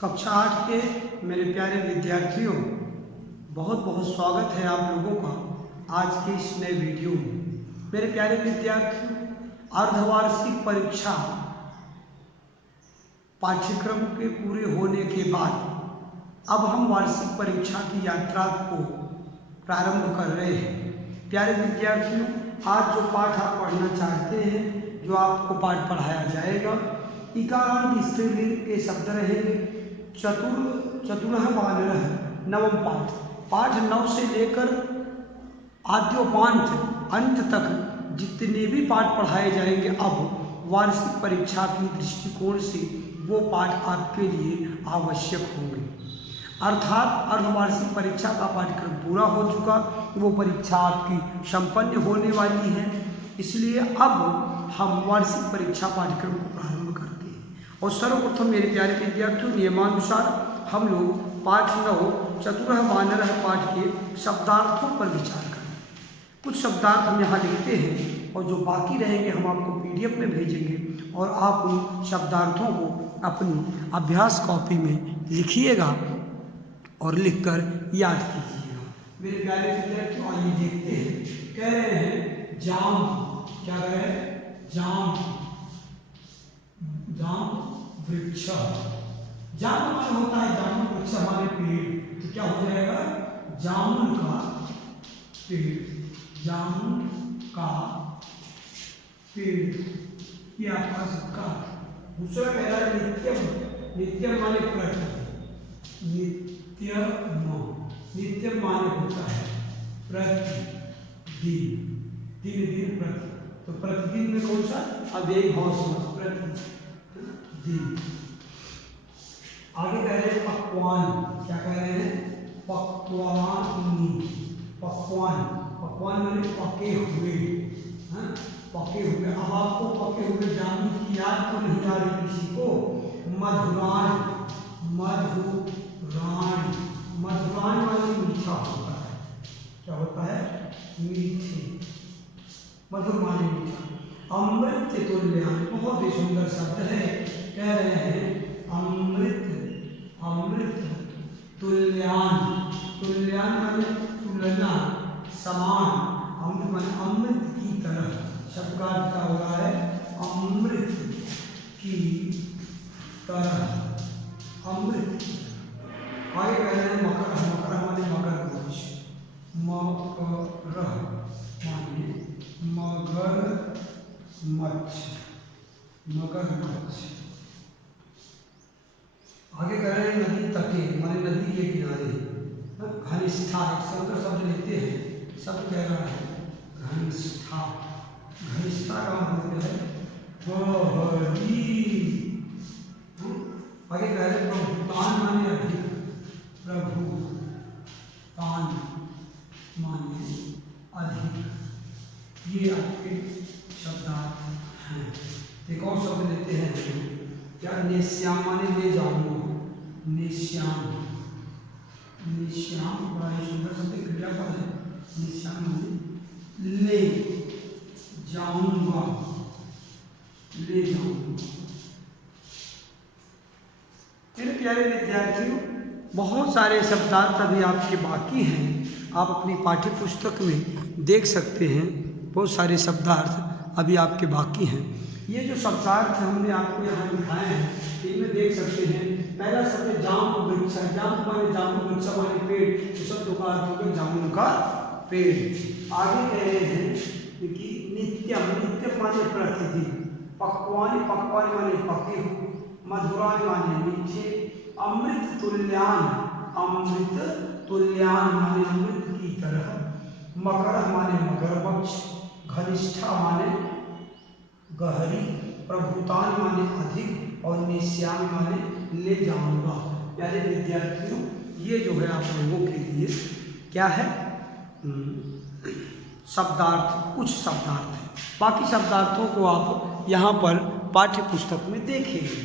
कक्षा 8 के मेरे प्यारे विद्यार्थियों, बहुत बहुत स्वागत है आप लोगों का आज के इस नए वीडियो में। मेरे प्यारे विद्यार्थियों, अर्धवार्षिक परीक्षा पाठ्यक्रम के पूरे होने के बाद अब हम वार्षिक परीक्षा की यात्रा को प्रारंभ कर रहे हैं। प्यारे विद्यार्थियों, आज जो पाठ आप पढ़ना चाहते हैं, जो आपको पाठ पढ़ाया जाएगा, इकारांत स्त्रीलिंग के शब्द रहेंगे। चतुरः वानरः नवम पाठ 9 से लेकर आद्योपांत अंत तक जितने भी पाठ पढ़ाए जाएंगे अब वार्षिक परीक्षा की दृष्टिकोण से वो पाठ आपके लिए आवश्यक होंगे। अर्थात अर्धवार्षिक परीक्षा का पाठ्यक्रम पूरा हो चुका, वो परीक्षा आपकी संपन्न होने वाली है। इसलिए अब हम वार्षिक परीक्षा पाठ्यक्रम को प्रारंभ करते हैं। और सर्वप्रथम मेरे प्यारे विद्यार्थियों, नियमानुसार हम लोग पाठ 9 चतुरः वानरः पाठ के शब्दार्थों पर विचार करें। कुछ शब्दार्थ हम यहाँ लिखते हैं और जो बाकी रहेंगे हम आपको PDF में भेजेंगे और आप उन शब्दार्थों को अपनी अभ्यास कॉपी में लिखिएगा और लिखकर याद कीजिएगा। मेरे प्यारे विद्यार्थियों, आइए देखते हैं। कह रहे हैं जाम, क्या कह रहे हैं? जाम वृक्ष। जाम माने होता है जामुन वृक्ष, हमारे पेड़। तो क्या हो जाएगा? जामुन का पेड़, जामुन का पेड़। ये आपका सबका। दूसरा कह रहा है नित्यम। नित्यम माने प्रति। नित्यम माने होता है प्रतिदिन। दिन प्रति। तो प्रतिदिन में कौन सा? अव्ययी भाव समास, प्रतिदिन। आगे कह रहे हैं पकवान। क्या कह रहे हैं? पकवानी। पकवान माने पके हुए। पके हुए। अब आपको पके हुए जामुन की याद तो नहीं आ रही किसी को? मधुरान माने मीठा होता है। क्या होता है? मीठे। मधुर माने मीठा। अमृत तुल्यान, बहुत ही सुंदर शब्द है। कह रहे हैं अमृत तुल्यान माने तुलना, समान। अमृत माने अमृत की तरह। शब्द का अर्थ हो रहा है अमृत की तरह। अमृत। आगे कह रहे हैं मकर माने मगरमच्छ। मकर माने मगरमच्छ। आगे कह रहे हैं नदी तटे माने नदी के किनारे। घनिष्ठा, एक संकर शब्द लिखते हैं, शब्द कह रहा है घनिष्ठा। घनिष्ठा का मतलब है गहरी। आगे कह रहे हैं प्रभुतान माने अधिक। प्रभुतान माने अधिक। ये आपके शब्दार्थ हैं। एक और शब्द लेते हैं, क्या? नेश्याम माने ले जाऊंगा। नेश्याम बड़ा ही सुंदर शब्द, क्रियापद है। नेश्याम माने ले जाऊंगा। मेरे प्यारे विद्यार्थियों, बहुत सारे शब्दार्थ अभी आपके बाकी हैं। आप अपनी पाठ्य पुस्तक में देख सकते हैं, बहुत सारे शब्दार्थ अभी आपके बाकी हैं। ये जो शब्दार्थ हमने आपको यहाँ दिखाए हैं, इनमें देख सकते हैं। पहला शब्द जाम वृक्ष। जाम माने जामुन, वृक्ष माने पेड़। तो शब्द का अर्थ होगा जामुन का पेड़। आगे कह रहे हैं कि नित्यम माने प्रतिदिन। पकवान माने पके हुए। मधुरान माने मीठे। अमृत तुल्यान माने अमृत की तरह। मकर माने मगरमच्छ। घनिष्ठा माने गहरी। प्रभुतान माने अधिक। और निश्याम माने ले जाऊंगा। प्यारे विद्यार्थियों, ये जो है आप लोगों के लिए क्या है? शब्दार्थ, कुछ शब्दार्थ है। बाकी शब्दार्थों को आप यहाँ पर पाठ्य पुस्तक में देखेंगे।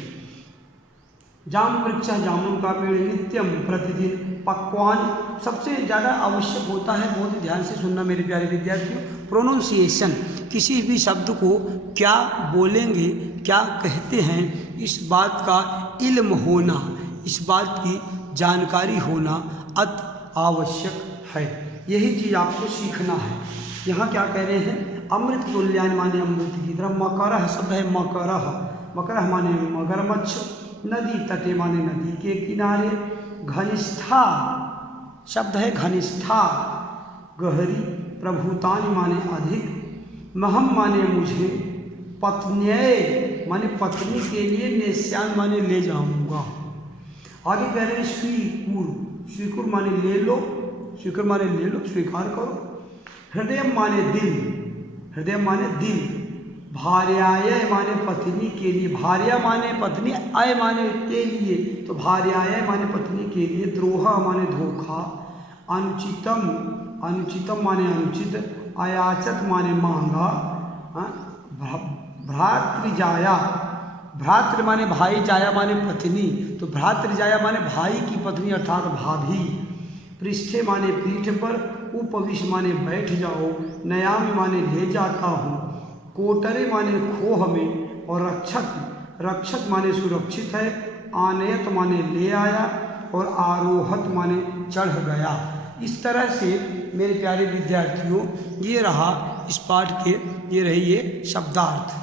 जाम वृक्ष, जामुन का पेड़। नित्यम प्रतिदिन। पकवान सबसे ज़्यादा आवश्यक होता है, बहुत ध्यान से सुनना मेरे प्यारे विद्यार्थियों। प्रोनाउंसिएशन, किसी भी शब्द को क्या बोलेंगे, क्या कहते हैं, इस बात का इल्म होना, इस बात की जानकारी होना अति आवश्यक है। यही चीज़ आपको सीखना है। यहाँ क्या कह रहे हैं, अमृत तुल्यान माने अमृत की तरह, मकरह शब्द है मकरह, मकरह माने मगरमच्छ, नदी तटे माने नदी के किनारे, घनिष्ठा शब्द है घनिष्ठा गहरी, प्रभुतानि माने अधिक, महम माने मुझे, पत्न्यै माने पत्नी के लिए, नेस्यान माने ले जाऊंगा। आगे कह रहे हैं स्वीकुर, स्वीकुर माने ले लो, स्वीकुर माने ले लो, स्वीकार करो। हृदय माने दिल, हृदय माने दिल, भार्याय माने पत्नी के लिए, भार्या माने पत्नी, आय माने के लिए, तो भार्याय माने पत्नी के लिए, द्रोह माने धोखा, अनुचितम, अनुचितम माने अनुचित, अयाचत माने मांगा, भ्रातृजाया, भ्रातृ माने भाई, जाया माने पत्नी, तो भ्रातृजाया माने भाई की पत्नी अर्थात भाभी, पृष्ठे माने पीठ पर, उपविश माने बैठ जाओ, नयामी माने ले जाता हूँ, कोटरे माने खोह में, और रक्षक, रक्षक माने सुरक्षित है, आनयत माने ले आया, और आरोहत माने चढ़ गया। इस तरह से मेरे प्यारे विद्यार्थियों ये रहा इस पाठ के, ये रही ये शब्दार्थ।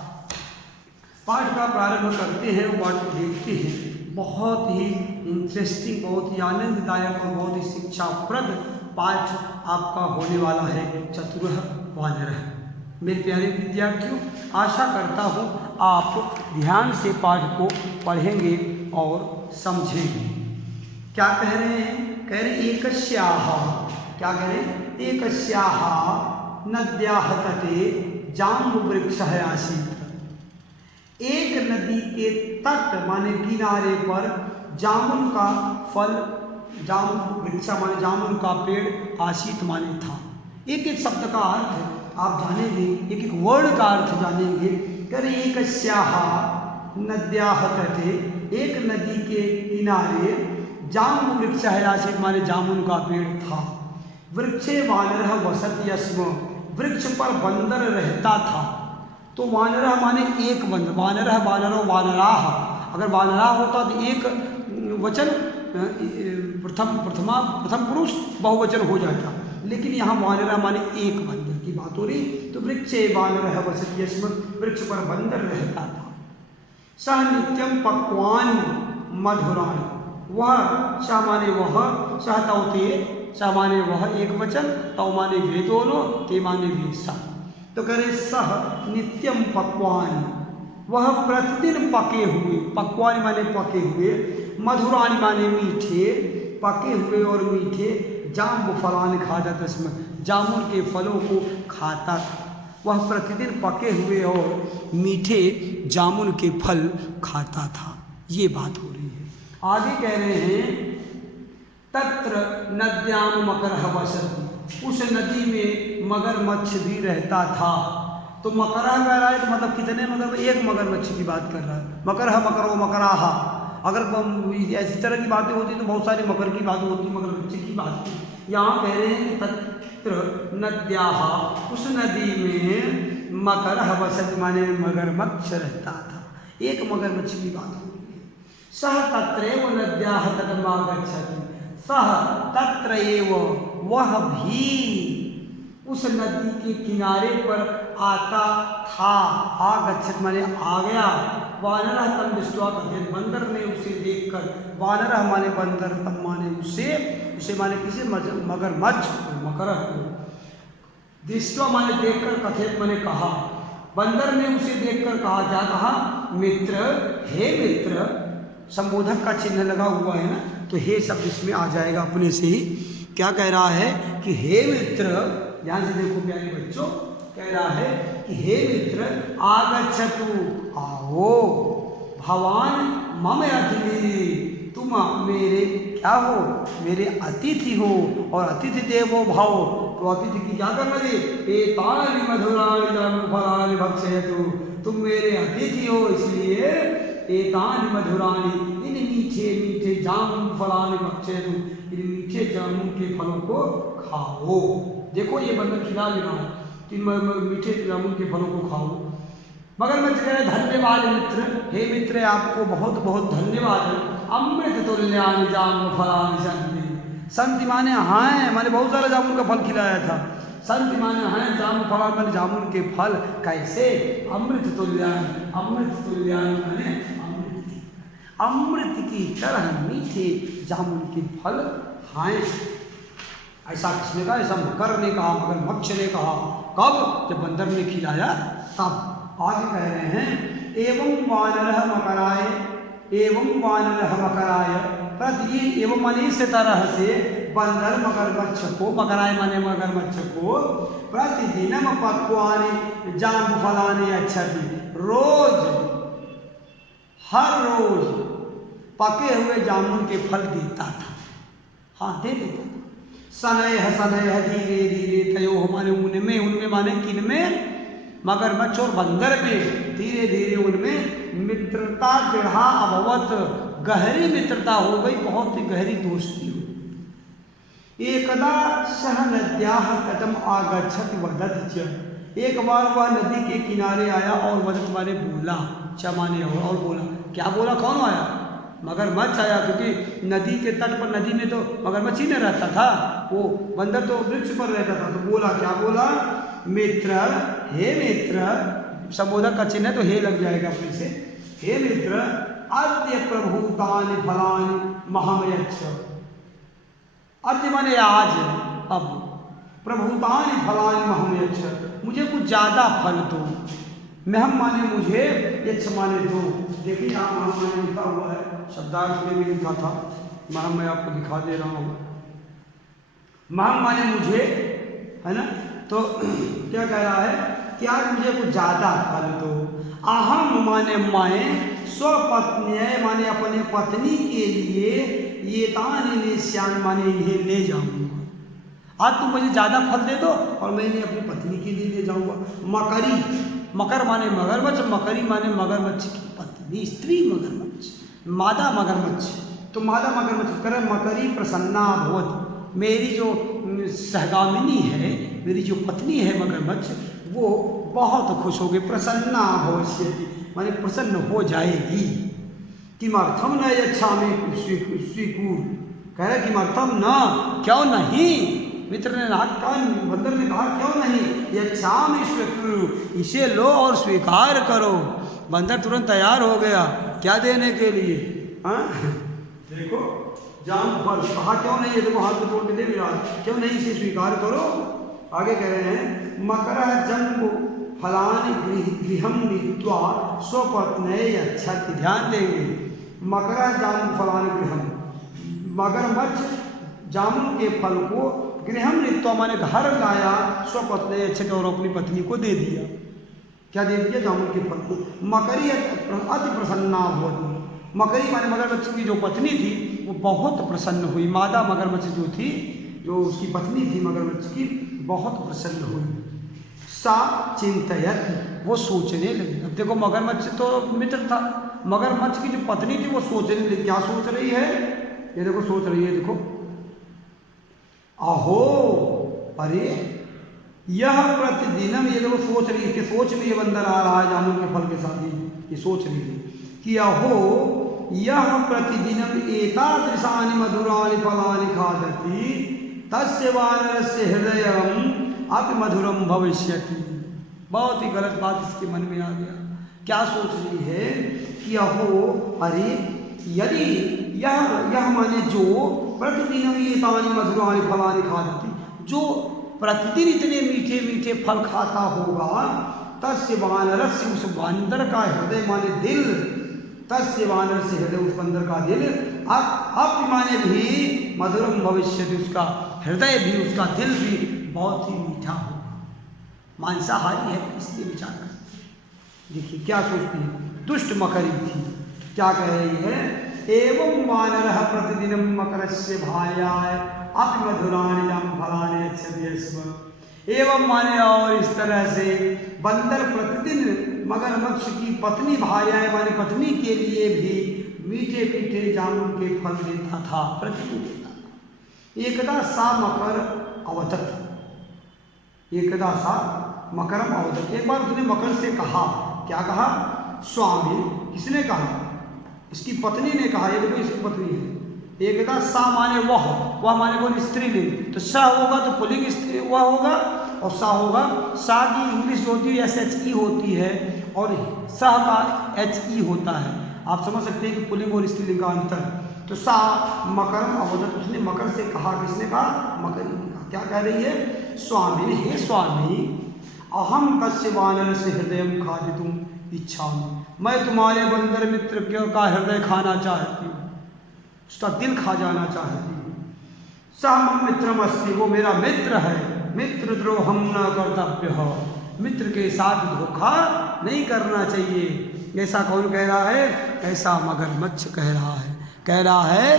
पाठ का प्रारंभ करते हैं, पाठ को देखते हैं। बहुत ही इंटरेस्टिंग, बहुत ही आनंददायक और बहुत ही शिक्षाप्रद पाठ आपका होने वाला है, चतुरः वानरः। मेरे प्यारे विद्यार्थियों, आशा करता हूँ आप ध्यान से पाठ को पढ़ेंगे और समझेंगे। क्या कह रहे हैं, कह रहे एकस्याः, क्या कह रहे हैं, एकस्याः नद्याः तटे जाम्बुवृक्षः आसीत्, एक नदी के तट माने किनारे पर जामुन का फल, जामुन वृक्ष माने जामुन का पेड़, आसीत माने था। एक एक शब्द का अर्थ आप जानेंगे, एक एक वर्ड का अर्थ जानेंगे। करे एकस्याः नद्याः तटे, एक नदी के किनारे, जामुन वृक्ष आसीत माने जामुन का पेड़ था, वृक्षे वानरः वसति स्म, वृक्ष पर बंदर रहता था। तो वानरः माने एक बंदर, वानरः वानरो वानराः, अगर वानराः होता तो एक वचन प्रथम पुरुष बहुवचन हो जाता, लेकिन यहाँ वानरः माने एक बंदर की बात हो रही। तो वृक्षे वानरः वसति स्म, वृक्ष पर बंदर रहता था। सह नित्यम पक्वान मधुराणि, वह, सह माने वह, सह तौ ते, सह माने वह एक वचन, तौ माने वे दोनों, ते माने वे सब। तो करे सह नित्यम पक्वान, वह प्रतिदिन पके हुए, पक्वान माने पके हुए, मधुराणि माने मीठे, पके हुए और मीठे, जाम्बु फलानि खादत स्म, जामुन के फलों को खाता था। वह प्रतिदिन पके हुए और मीठे जामुन के फल खाता था। ये बात हो रही है। आगे कह रहे हैं तत्र नद्याम मकरः वसति, उस नदी में मगरमच्छ भी रहता था। तो मकरह कह रहा है तो मतलब कितने, मतलब एक मगरमच्छ की बात कर रहा है। मकरह मकरो मकराहा, अगर ऐसी तरह की बातें होती तो बहुत सारी मकर की बात होती, मगरमच्छ की बात की। यहाँ कह रहे हैं तत्र नद्याः, उस नदी में मकरः वसति माने मगरमच्छ रहता था। एक मगरमच्छ की बात हो रही है। सह तत्रैव नद्याः तटमागच्छति, सह तत्र एव, वह भी उस नदी के किनारे पर आता था। आगच्छत माने आ गया। वानरः तं दृष्ट्वा कथयत्, बंदर ने उसे देखकर, वानरः माने बंदर, तम माने उसे, उसे माने किसे, मगरमच्छ को, मकरह को, दृष्ट्वा माने देखकर, कथयत् माने कहा, बंदर ने उसे देखकर कहा, क्या कहा, मित्र, हे मित्र, संबोधक का चिन्ह लगा हुआ है ना, तो हे शब्द इसमें आ जाएगा अपने से ही। क्या कह रहा है कि हे मित्र, ध्यान से देखो प्यारे बच्चों, कह रहा है कि हे मित्र आगच्छतु, आओ, भवान मम अतिथि, तुम मेरे क्या हो, मेरे अतिथि हो, और अतिथि देवो भव, तो अतिथि की क्या करना दे, एतानि मधुराणि जाम्बुफलानि भक्षयतु, तुम मेरे अतिथि हो इसलिए एतानि मधुराणि, इन मीठे मीठे जाम्बुफलानि भक्षयतु, इन मीठे जामुन के फलों को खाओ। देखो ये बंदर खिला भी रहा है, इन मीठे जामुन के फलों को खाओ। मगरमच्छ कह रहे धन्यवाद मित्र, हे मित्र आपको बहुत बहुत धन्यवाद, अमृत तुल्यानि जाम्बुफलानि सन्ति। संति माने हैं, माने बहुत सारा जामुन का फल खिलाया था। संति माने हैं, जाम्बुफलानि माने जामुन के फल। कैसे? अमृत तुल्यानि, अमृत तुल्यानि माने अमृत की तरह मीठे जामुन के फल हैं। ऐसा किसने कहा? ऐसा मकर ने कहा, मगरमच्छ ने कहा। कब? जब बंदर ने खिलाया तब। आगे कह रहे हैं एवं वानरः मकराय, एवं वानरः मकराय प्रति, एवं माने इस तरह से बंदर मगरमच्छ को, मकराय माने मगरमच्छ को, प्रतिदिनम पक्वानि जाम्बुफलानि यच्छति, रोज हर रोज पके हुए जामुन के फल देता था। हाँ, दे देता था। शनैः शनैः धीरे धीरे तयोः माने उनमें माने किनमें? मगरमच्छ और बंदर में धीरे धीरे उनमें मित्रता दृढ़ा अभवत, गहरी मित्रता हो गई, बहुत ही गहरी दोस्ती हुई। एकदा सह नद्याः तटम आगच्छति वदति च, एक बार वह नदी के किनारे आया और वदत माने बोला, च माने और बोला। क्या बोला? कौन आया? मगरमच्छ आया, क्योंकि नदी के तट पर, नदी में तो मगरमच्छ ही नहीं रहता था, वो बंदर तो वृक्ष पर रहता था। तो बोला, क्या बोला? मित्र, हे मित्र, संबोधक का चिन्ह है तो हे लग जाएगा अपने से। हे मित्र, अद्य प्रभूतानि फलानि महम यच्छ, अद्य माने आज, अब प्रभूतानि फलानि महम यच्छ, मुझे कुछ ज़्यादा फल दो। महम माने मुझे, यच्छ माने दो। देखिए यहाँ महम माने लिखा हुआ है, शब्दार्थ में भी लिखा था, महम मैं आपको दिखा दे रहा हूँ। महम माने मुझे, है ना? तो क्या कह रहा है कि आज मुझे कुछ ज़्यादा फल दो। अहम माने मैं, स्वपत्न्यै माने अपने पत्नी के लिए, ये तानि नेष्यामि माने इन्हें ले जाऊंगा। आज तुम मुझे ज़्यादा फल दे दो और मैं इन्हें अपनी पत्नी के लिए ले जाऊंगा। मकरी, मकर माने मगरमच्छ, मकरी माने मगरमच्छ की पत्नी, स्त्री मगरमच्छ, मादा मगरमच्छ। तो मादा मगरमच्छ करे मकरी प्रसन्ना भवत, मेरी जो सहगामिनी है, मेरी जो पत्नी है मगरमच्छ, वो बहुत खुश हो गई। प्रसन्ना भविष्यति माने प्रसन्न हो जाएगी। किमर्थम न यच्छामि स्वीकुर, कह रहे किमर्थम न, क्यों नहीं? मित्र ने कहा, बंदर ने कहा क्यों नहीं? यच्छामि स्वीकुर, इसे लो और स्वीकार करो। बंदर तुरंत तैयार हो गया, क्या देने के लिए? हाँ, देखो जाम फल, कहा क्यों नहीं? ये देखो हाथ में तोड़ के दे रहा, क्यों नहीं? इसे स्वीकार करो। आगे कह रहे हैं मकरः जन्म फलानि गृहम नीत्वा स्वपत्न्यै यच्छति, ध्यान देंगे। मकरः जामुन फलानि गृहम, मगरमच्छ जामुन के फल को गृहम नीत्वा माने घर लाया, स्वपत्न्यै यच्छति और अपनी पत्नी को दे दिया। क्या दे दिया? जामुन के फल को। मकरी अति प्रसन्ना भवति, मकरी माने मगरमच्छ की जो पत्नी थी वो बहुत प्रसन्न हुई। मादा मगरमच्छ जो थी, जो उसकी पत्नी थी मगरमच्छ की, बहुत प्रसन्न हुई। सा चिंतयत, वो सोचने लगी। अब देखो मगरमच्छ तो मित्र था, मगरमच्छ की जो पत्नी थी वो सोचने लगी। क्या सोच रही है? ये देखो सोच रही है, देखो, अहो, अरे यह प्रतिदिनम, ये देखो सोच रही है कि सोच में ये बंदर आ रहा है जामुन के फल के साथ, ये सोच रही है कि अहो यह प्रतिदिनम एतादृशानि मधुरानि फलानि खादति तस्य वानरस्य हृदयम अति मधुरम भविष्यति। बहुत ही गलत बात इसके मन में आ गया। क्या सोच रही है कि अहो, अरे यदि यह माने जो प्रतिदिन एतानि मधुरानि फलानि खादति, जो प्रतिदिन इतने मीठे मीठे फल खाता होगा, तस्य वानरस्य, उस बंदर का हृदय माने दिल, तस्य वानर से हृदय, उस बंदर का दिल, अप माने भी मधुरम भविष्यति, उसका हृदय भी, उसका दिल भी बहुत ही मीठा होगा। मांसाहारी है इसलिए विचार कर। देखिए क्या सोचती है, दुष्ट मकरी थी, क्या कह रही है? एवं वानरः प्रतिदिनं मकरस्य भार्याय अपि मधुराणि जाम्बफलानि यच्छति स्म। एवं माने और इस तरह से बंदर प्रतिदिन मगरमच्छ की पत्नी भार्याएं माने पत्नी के लिए भी मीठे मीठे जामुन के फल देता था, प्रतिदिन देता था। एकदा सा मकर अवतत, एकदा सा मकरम अवतत, एक बार उसने मकर से कहा, क्या कहा? स्वामी, किसने कहा? इसकी पत्नी ने कहा, ये देखो इसकी पत्नी है। एक था सा माने वह माने कौन, स्त्रीलिंग, तो सा होगा तो पुल्लिंग वह होगा, और सा होगा, सा की इंग्लिश जो होती है SHE होती है और सह का HE होता है। आप समझ सकते हैं कि पुल्लिंग और स्त्रीलिंग का अंतर। तो सा मकरम अवदत, उसने मकर से कहा, किसने कहा, मकरी ने कहा। क्या कह रही है, स्वामी, हे स्वामी, अहम कस्य वानर से हृदय खादितुम इच्छामि, मैं तुम्हारे बंदर मित्र का हृदय खाना चाहती हूँ, उसका दिल खा जाना चाहती हूँ। सह मम मित्रम अस्ति, वो मेरा मित्र है, मित्र द्रोहम न कर्तव्य, मित्र के साथ धोखा नहीं करना चाहिए। ऐसा कौन कह रहा है, ऐसा मगरमच्छ कह रहा है। कह रहा है,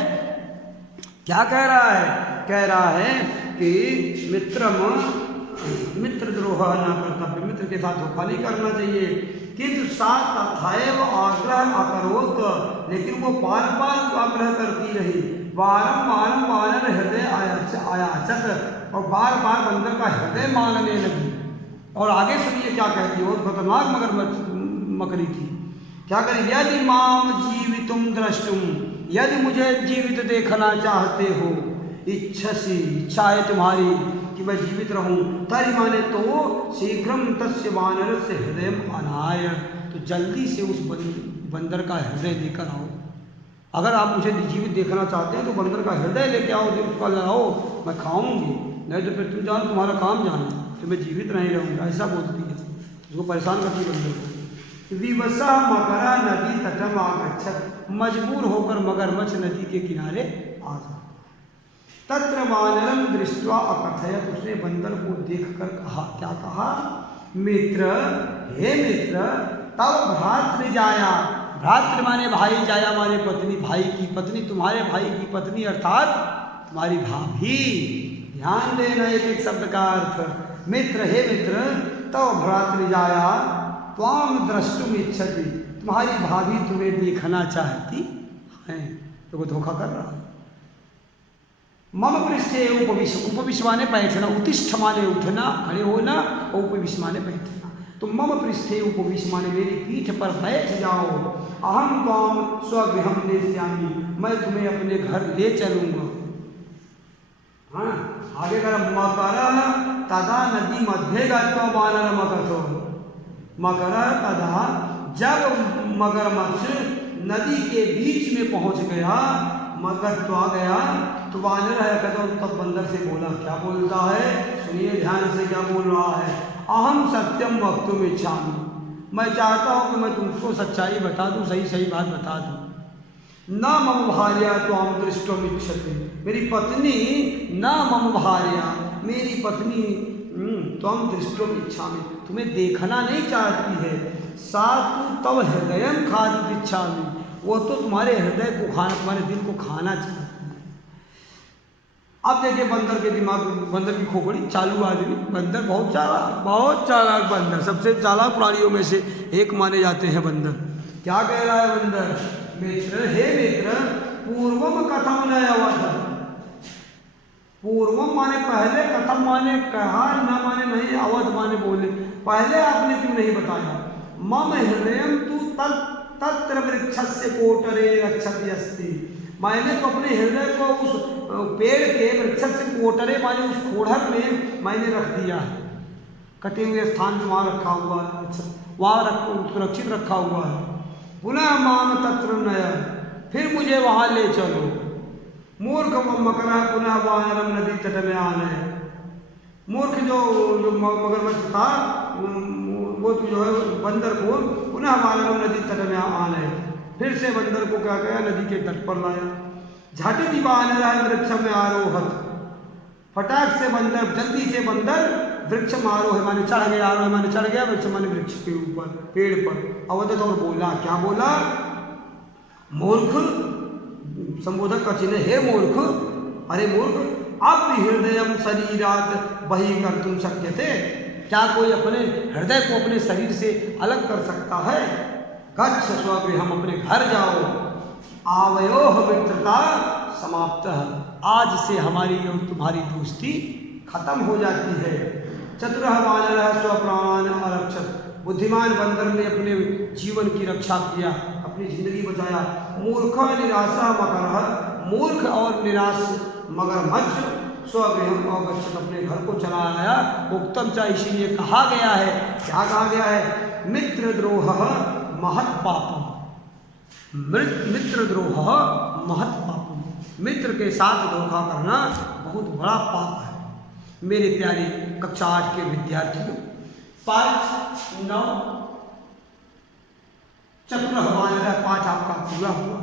क्या कह रहा है, कह रहा है कि मित्र द्रोह न कर्तव्य, मित्र के साथ धोखा नहीं करना चाहिए। किंतु साथ तथैव आग्रह अकरोत्, लेकिन वो बार बार आग्रह करती रही, वारम वारम वानर हृदय आयाचत, और बार बार बंदर का हृदय मांगने लगी। और आगे सुनिए क्या कहती है, और खतरनाक मकरी थी। क्या करें, यदि माम जीवितुम द्रष्टुम, यदि मुझे जीवित देखना चाहते हो, इच्छसी, इच्छा है तुम्हारी कि मैं जीवित रहूं, तरी माने तो शीघ्रम तस्य वानर से हृदय अनाय, तो जल्दी से उस बंदर का हृदय लेकर आओ। अगर आप मुझे जीवित देखना चाहते हैं तो बंदर का हृदय लेके आओ, दिल का लाओ, मैं खाऊंगी, नहीं तो फिर तुम जानो, तुम्हारा काम जाना, तो मैं जीवित नहीं रहूँगा। ऐसा बोलती है, उसको परेशान करती है बंदर को। विवसा मकरा नदी तटम आगच्छत, मजबूर होकर मगरमच्छ नदी के किनारे आ गया। तत्र वानरम दृष्ट्वा अकथयत, उसने बंदर को देखकर कहा, क्या कहा, मित्र, हे मित्र, तब भ्रातृ जाया, भ्रातृ माने भाई, जाया माने पत्नी, भाई की पत्नी, तुम्हारे भाई की पत्नी अर्थात तुम्हारी भाभी। ध्यान देना एक एक शब्द का अर्थ। मित्र, हे मित्र, तब भ्रातृ जाया त्वाम द्रष्टुम इच्छति, तुम्हारी भाभी तुम्हें देखना चाहती है। तो वो धोखा कर रहा है। मम पृष्ठे उपविश माने बैठना, उत्तिष्ठ माने उठना, खड़े होना, और उपविश माने बैठना। तो मम पृष्ठे उपविश माने मेरी पीठ पर बैठ जाओ। अहम त्वाम स्वगृहम नेष्यामि, मैं तुम्हें अपने घर ले चलूंगा। हाँ, आगे कर, मकर तदा नदी मध्य गत्वा वानर मकथो, मकर तदा, जब मगरमच्छ नदी के बीच में पहुंच गया, मगर तो आ गया, तो वानर है कहता, तब बंदर से बोला, क्या बोलता है, सुनिए ध्यान से क्या बोल रहा है, अहम सत्यम वक्तुम इच्छामि, मैं चाहता हूँ कि मैं तुमको सच्चाई बता दूँ, सही सही बात बता दूँ। न मम भार्या त्वाम दृष्टुम इच्छति, मेरी पत्नी, न मम भार्या, मेरी पत्नी त्वम दृष्टुम इच्छामि, तुम्हें देखना नहीं चाहती है। सातु तव हृदयम खादित इच्छामि, वो तो तुम्हारे हृदय को खाना, तुम्हारे दिल को खाना चाहती है। अब देखिए बंदर के दिमाग, बंदर की खोपड़ी, चालू आदमी, बंदर बहुत चालाक बंदर, सबसे चालाक प्राणियों में से एक माने जाते हैं बंदर। क्या कह रहा है बंदर, मित्र, हे मित्र, पूर्वम कथम न अवध, पूर्वम माने पहले, कथम माने कहा, न माने नहीं, अवध माने बोले, पहले आपने क्यों नहीं बताया। मम हृदयम तू तत्र वृक्षस्य कोटरे रक्षति अस्ति, मैंने तो अपने हृदय को उस पेड़ के वृक्ष से कोटरे माने उस खोड़क में मैंने रख दिया है, कटे हुए स्थान में वहाँ रखा हुआ है, अच्छा वहाँ सुरक्षित रखा हुआ है। पुनः माम तत्र नय, फिर मुझे वहाँ ले चलो। मूर्ख मकरा पुनः वानरम नदी तट में आने, मूर्ख जो मगरमच्छ था वो जो है बंदर को पुनः वानरम नदी तट में आने, फिर से बंदर को क्या किया, नदी के तट पर लाया। झटिति वानरः वृक्ष में आरोहत, फटाक से बंदर, जल्दी से बंदर वृक्ष में आरोह माने चढ़ गया, आरोह माने चढ़ गया, वृक्ष माने वृक्ष के ऊपर, पेड़ पर अवदत, और बोला, क्या बोला, मूर्ख, संबोधक का चिन्ह, हे मूर्ख, अरे मूर्ख, अब हृदयम शरीरात बहि कर्तुम शक्यते, क्या कोई अपने हृदय को अपने शरीर से अलग कर सकता है। गच्छ स्वगृहम, अपने घर जाओ। आवयोः मित्रता समाप्त, आज से हमारी और तुम्हारी दोस्ती खत्म हो जाती है। चतुरः वानरः स्वप्राण अरक्षत, बुद्धिमान बंदर ने अपने जीवन की रक्षा किया, अपनी जिंदगी बचाया। मूर्ख निराशा मकर, मूर्ख और निराश मगरमच्छ स्वगृह अवगच्छत, अपने घर को चला आया। उक्तम च, इसीलिए कहा गया है, क्या कहा गया है, मित्रद्रोह महत् पापम, मित्रद्रोह महत् पापम, मित्र के साथ धोखा करना बहुत बड़ा पाप है। मेरे प्यारे कक्षा 8 के विद्यार्थियों, 5, 9 चतुर्वादन पाठ आपका पूरा हुआ।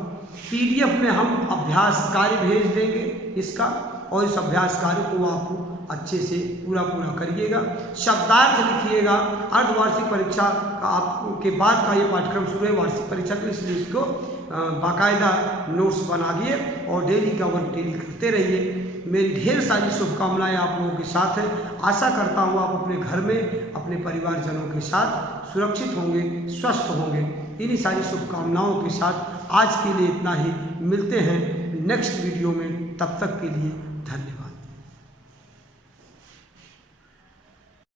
PDF में हम अभ्यास कार्य भेज देंगे इसका, और इस अभ्यास कार्य को आप अच्छे से पूरा करिएगा। शब्दार्थ लिखिएगा। अर्धवार्षिक परीक्षा का आपके बाद का ये पाठ्यक्रम शुरू है वार्षिक परीक्षा के लिए, इसलिए इसको बाकायदा नोट्स बनाइए और डेली का वर्क डेली करते रहिए। मेरी ढेर सारी शुभकामनाएं आप लोगों के साथ है। आशा करता हूँ आप अपने घर में अपने परिवारजनों के साथ सुरक्षित होंगे, स्वस्थ होंगे। इन्हीं सारी शुभकामनाओं के साथ आज के लिए इतना ही। मिलते हैं नेक्स्ट वीडियो में, तब तक के लिए